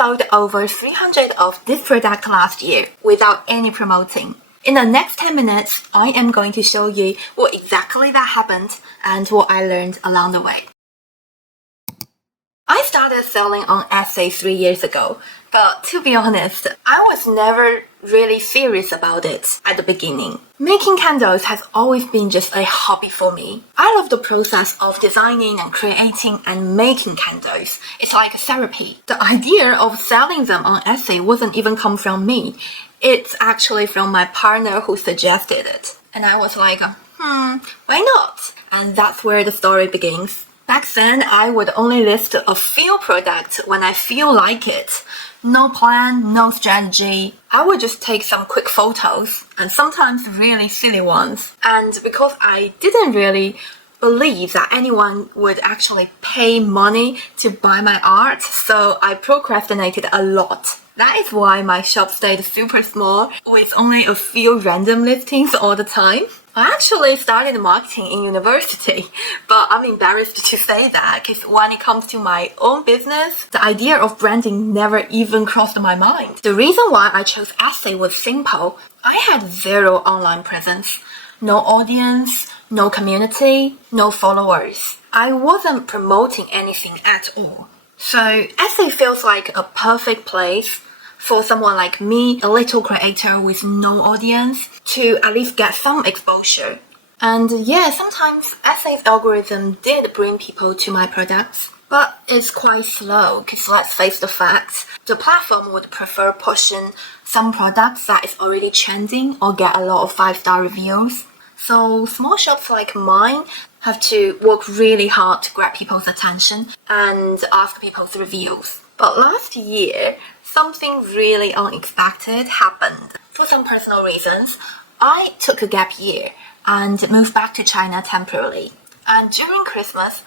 sold over 300 of this product last year without any promoting. In the next 10 minutes, I am going to show you what exactly that happened and what I learned along the way. I started selling on Etsy 3 years ago, but to be honest, I was never really serious about it at the beginning. Making candles has always been just a hobby for me. I love the process of designing and creating and making candles. It's like a therapy. The idea of selling them on Etsy wasn't even come from me. It's actually from my partner who suggested it. And I was like, why not? And that's where the story begins. Back then, I would only list a few products when I feel like it. No plan, no strategy. I would just take some quick photos and sometimes really silly ones. And because I didn't really believe that anyone would actually pay money to buy my art, so I procrastinated a lot. That is why my shop stayed super small with only a few random listings all the time. I actually started marketing in university, but I'm embarrassed to say that because when it comes to my own business, the idea of branding never even crossed my mind. The reason why I chose Etsy was simple. I had zero online presence, no audience, no community, no followers. I wasn't promoting anything at all. So Etsy feels like a perfect place for someone like me, a little creator with no audience, to at least get some exposure. And yeah, sometimes Etsy's algorithm did bring people to my products, but it's quite slow because let's face the facts, the platform would prefer pushing some products that is already trending or get a lot of 5-star reviews. So small shops like mine have to work really hard to grab people's attention and ask people's reviews. But last year, something really unexpected happened. For some personal reasons, I took a gap year and moved back to China temporarily. And during Christmas,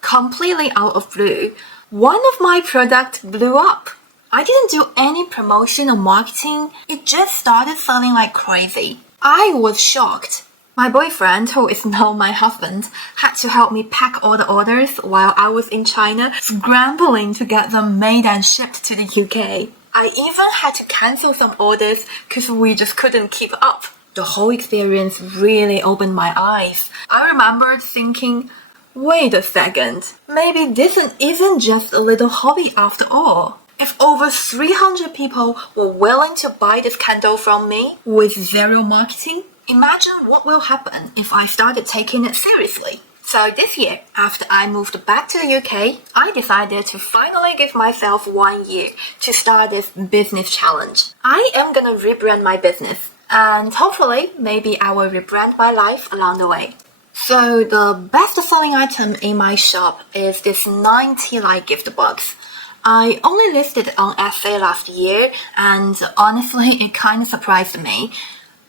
completely out of blue, one of my products blew up. I didn't do any promotion or marketing. It just started selling like crazy. I was shocked. My boyfriend, who is now my husband, had to help me pack all the orders while I was in China, scrambling to get them made and shipped to the UK. I even had to cancel some orders because we just couldn't keep up. The whole experience really opened my eyes. I remembered thinking, wait a second, maybe this isn't just a little hobby after all. If over 300 people were willing to buy this candle from me with zero marketing, imagine what will happen if I started taking it seriously. So this year, after I moved back to the UK, I decided to finally give myself 1 year to start this business challenge. I am gonna rebrand my business, and hopefully, maybe I will rebrand my life along the way. So the best selling item in my shop is this 90 light gift box. I only listed it on Etsy last year, and honestly, it kind of surprised me.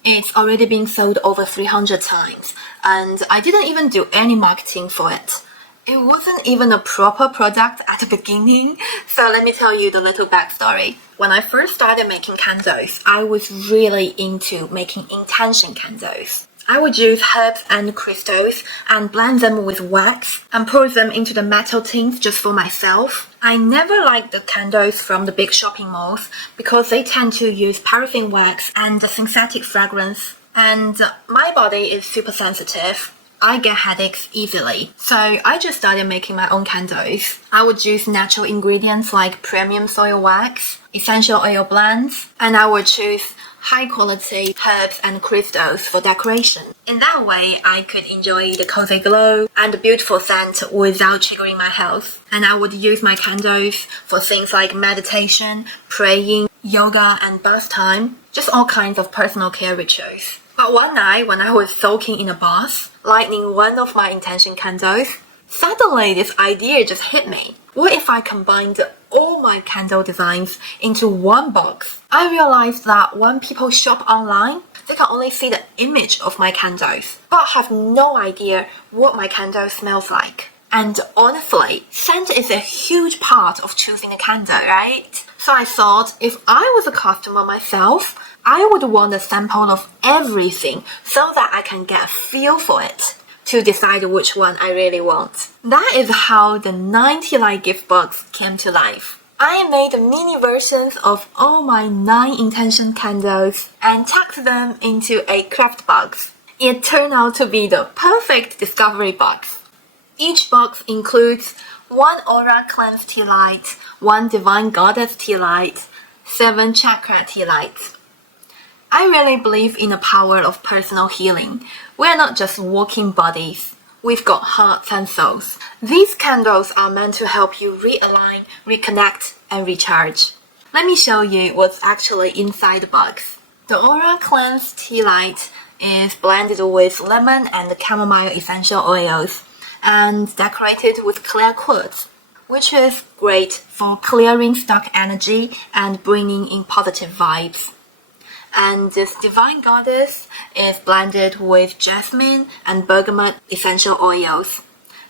It's already been sold over 300 times, and I didn't even do any marketing for it. It wasn't even a proper product at the beginning, so let me tell you the little backstory. When I first started making candles, I was really into making intention candles. I would use herbs and crystals and blend them with wax and pour them into the metal tins just for myself. I never liked the candles from the big shopping malls because they tend to use paraffin wax and a synthetic fragrance. And my body is super sensitive. I get headaches easily. So I just started making my own candles. I would use natural ingredients like premium soy wax, essential oil blends, and I would choose high quality herbs and crystals for decoration. In that way, I could enjoy the cozy glow and the beautiful scent without triggering my health. And I would use my candles for things like meditation, praying, yoga, and bath time, just all kinds of personal care rituals. But one night when I was soaking in a bath, lighting one of my intention candles, suddenly this idea just hit me. What if I combined all my candle designs into one box? I realized that when people shop online, they can only see the image of my candles, but have no idea what my candle smells like. And honestly, scent is a huge part of choosing a candle, right? So I thought if I was a customer myself, I would want a sample of everything so that I can get a feel for it to decide which one I really want. That is how the 90 light gift box came to life. I made mini versions of all my 9 intention candles and tucked them into a craft box. It turned out to be the perfect discovery box. Each box includes 1 aura cleanse tea light, 1 divine goddess tea light, 7 chakra tea lights. I really believe in the power of personal healing. We're not just walking bodies. We've got hearts and souls. These candles are meant to help you realign, reconnect, and recharge. Let me show you what's actually inside the box. The Aura Cleanse Tea Light is blended with lemon and chamomile essential oils and decorated with clear quartz, which is great for clearing stuck energy and bringing in positive vibes. And this Divine Goddess is blended with jasmine and bergamot essential oils.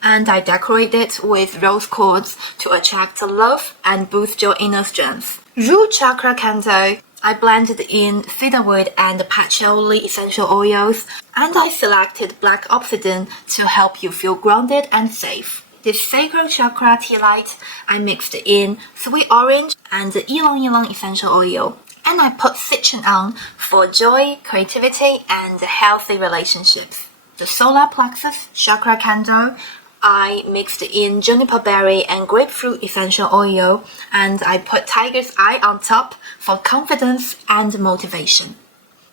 And I decorate it with rose quartz to attract love and boost your inner strength. Root Chakra Candle, I blended in cedarwood and patchouli essential oils, and I selected black obsidian to help you feel grounded and safe. This Sacral Chakra Tea Light, I mixed in sweet orange and ylang ylang essential oil. And I put citron on for joy, creativity, and healthy relationships. The Solar Plexus Chakra Candle, I mixed in juniper berry and grapefruit essential oil, and I put tiger's eye on top for confidence and motivation.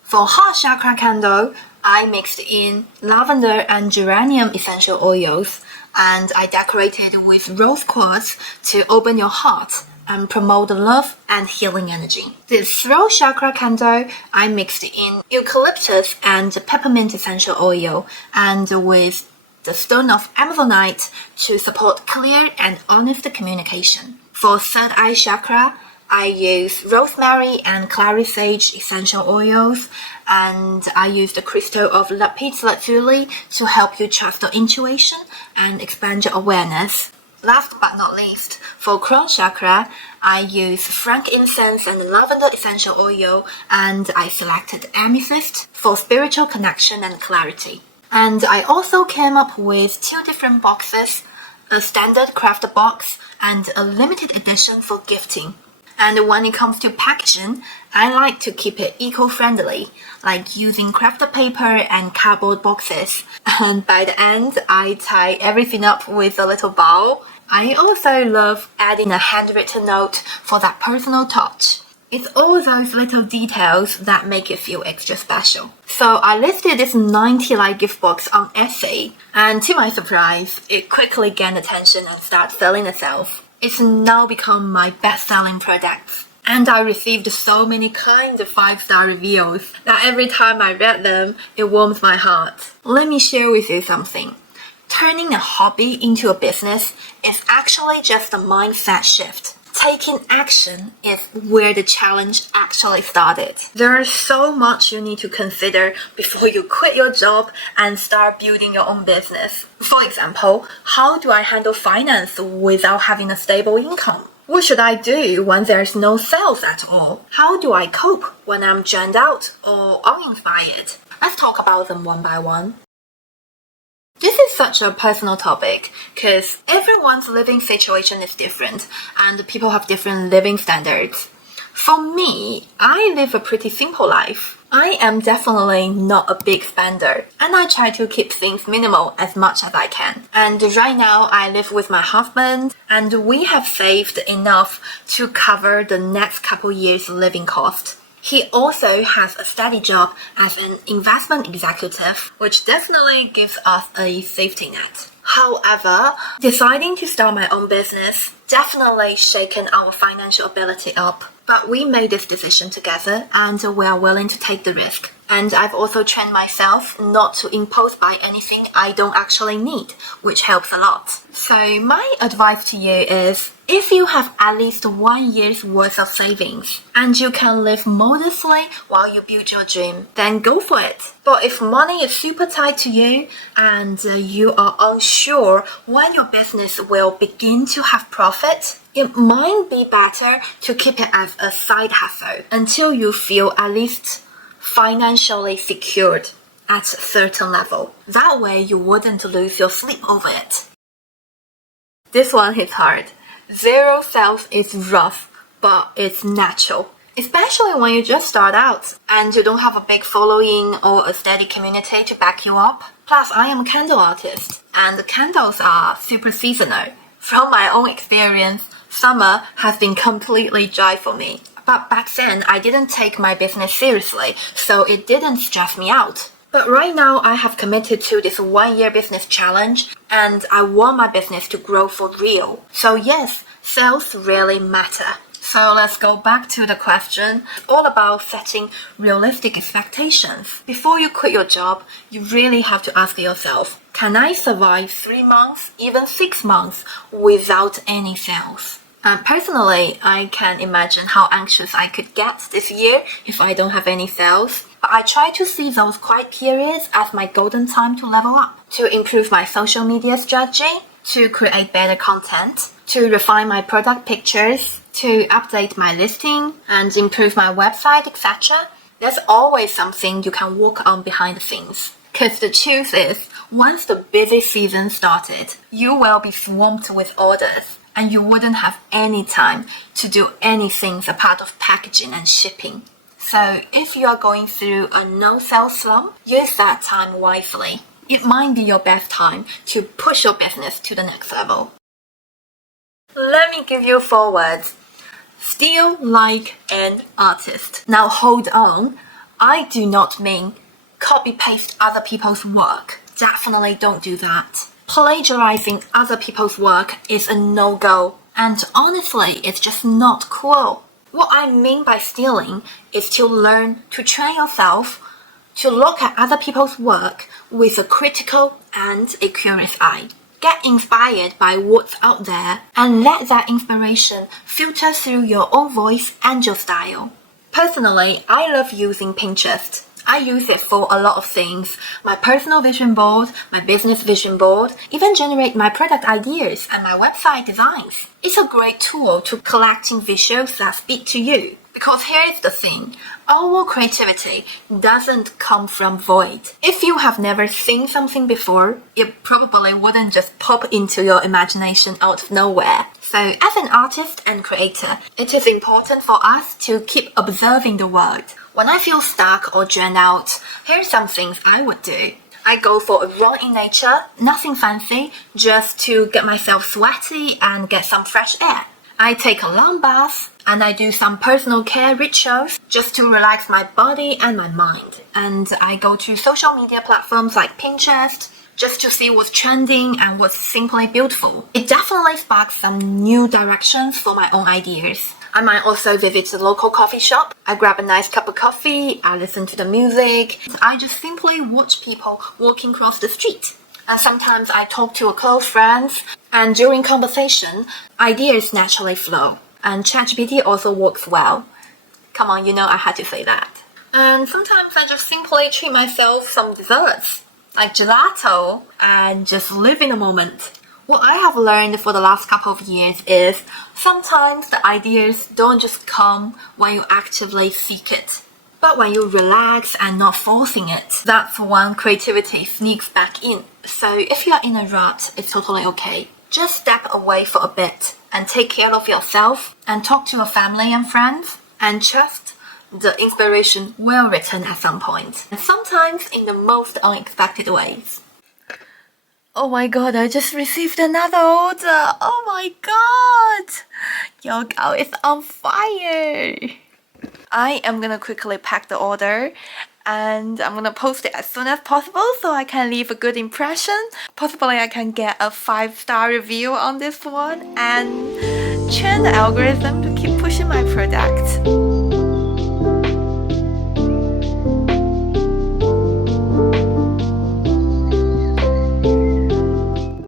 For Heart Chakra Candle, I mixed in lavender and geranium essential oils, and I decorated with rose quartz to open your heart and promote love and healing energy. This Throat Chakra Candle, I mixed in eucalyptus and peppermint essential oil and with the stone of amazonite to support clear and honest communication. For Third Eye Chakra, I use rosemary and clary sage essential oils, and I use the crystal of lapis lazuli to help you trust your intuition and expand your awareness. Last but not least, for Crown Chakra, I use frankincense and lavender essential oil, and I selected amethyst for spiritual connection and clarity. And I also came up with 2 different boxes, a standard craft box and a limited edition for gifting. And when it comes to packaging, I like to keep it eco-friendly, like using craft paper and cardboard boxes. And by the end, I tie everything up with a little bow. I also love adding a handwritten note for that personal touch. It's all those little details that make it feel extra special. So I listed this 9 tea light gift box on Etsy, and to my surprise, it quickly gained attention and started selling itself. It's now become my best-selling product. And I received so many kind 5-star reviews that every time I read them, it warms my heart. Let me share with you something. Turning a hobby into a business is actually just a mindset shift. Taking action is where the challenge actually started. There is so much you need to consider before you quit your job and start building your own business. For example, how do I handle finance without having a stable income? What should I do when there's no sales at all? How do I cope when I'm burned out or uninspired? Let's talk about them one by one. This is such a personal topic because everyone's living situation is different and people have different living standards. For me, I live a pretty simple life. I am definitely not a big spender and I try to keep things minimal as much as I can. And right now I live with my husband and we have saved enough to cover the next couple years' living cost. He also has a steady job as an investment executive, which definitely gives us a safety net. However, deciding to start my own business definitely shaken our financial ability up. But we made this decision together and we are willing to take the risk. And I've also trained myself not to impulse buy anything I don't actually need, which helps a lot. So my advice to you is, if you have at least 1 year's worth of savings and you can live modestly while you build your dream, then go for it. But if money is super tight to you and you are unsure when your business will begin to have profit, it might be better to keep it as a side hustle until you feel at least financially secured at a certain level. That way you wouldn't lose your sleep over it. This one hits hard. Zero sales is rough, but it's natural. Especially when you just start out and you don't have a big following or a steady community to back you up. Plus, I am a candle artist and the candles are super seasonal. From my own experience, summer has been completely dry for me. But back then, I didn't take my business seriously, so it didn't stress me out. But right now, I have committed to this 1-year business challenge and I want my business to grow for real. So yes, sales really matter. So let's go back to the question. It's all about setting realistic expectations. Before you quit your job, you really have to ask yourself, can I survive 3 months, even 6 months without any sales? Personally, I can imagine how anxious I could get this year if I don't have any sales. But I try to see those quiet periods as my golden time to level up, to improve my social media strategy, to create better content, to refine my product pictures, to update my listing and improve my website, etc. There's always something you can work on behind the scenes. Because the truth is, once the busy season started, you will be swamped with orders and you wouldn't have any time to do anything apart of packaging and shipping. So if you are going through a no-sales slump, use that time wisely. It might be your best time to push your business to the next level. Let me give you 4 words. Steal like an artist. Now hold on, I do not mean copy-paste other people's work. Definitely don't do that. Plagiarizing other people's work is a no-go. And honestly, it's just not cool. What I mean by stealing is to learn to train yourself to look at other people's work with a critical and a curious eye. Get inspired by what's out there and let that inspiration filter through your own voice and your style. Personally, I love using Pinterest. I use it for a lot of things. My personal vision board, my business vision board, even generate my product ideas and my website designs. It's a great tool to collecting visuals that speak to you. Because here's the thing, our creativity doesn't come from void. If you have never seen something before, it probably wouldn't just pop into your imagination out of nowhere. So as an artist and creator, it is important for us to keep observing the world. When I feel stuck or drained out, here's some things I would do. I go for a run in nature, nothing fancy, just to get myself sweaty and get some fresh air. I take a long bath and I do some personal care rituals just to relax my body and my mind. And I go to social media platforms like Pinterest just to see what's trending and what's simply beautiful. It definitely sparks some new directions for my own ideas. I might also visit the local coffee shop. I grab a nice cup of coffee, I listen to the music. I just simply watch people walking across the street. And sometimes I talk to a close friends, and during conversation, ideas naturally flow. And ChatGPT also works well. Come on, you know I had to say that. And sometimes I just simply treat myself some desserts, like gelato, and just live in the moment. What I have learned for the last couple of years is sometimes the ideas don't just come when you actively seek it, but when you relax and not forcing it. That's when creativity sneaks back in. So if you're in a rut, it's totally okay. Just step away for a bit and take care of yourself and talk to your family and friends and trust the inspiration will return at some point. And sometimes in the most unexpected ways. Oh my god, I just received another order. Oh my god. Your girl is on fire. I am gonna quickly pack the order and I'm gonna post it as soon as possible so I can leave a good impression. Possibly I can get a 5-star review on this one and train the algorithm to keep pushing my product.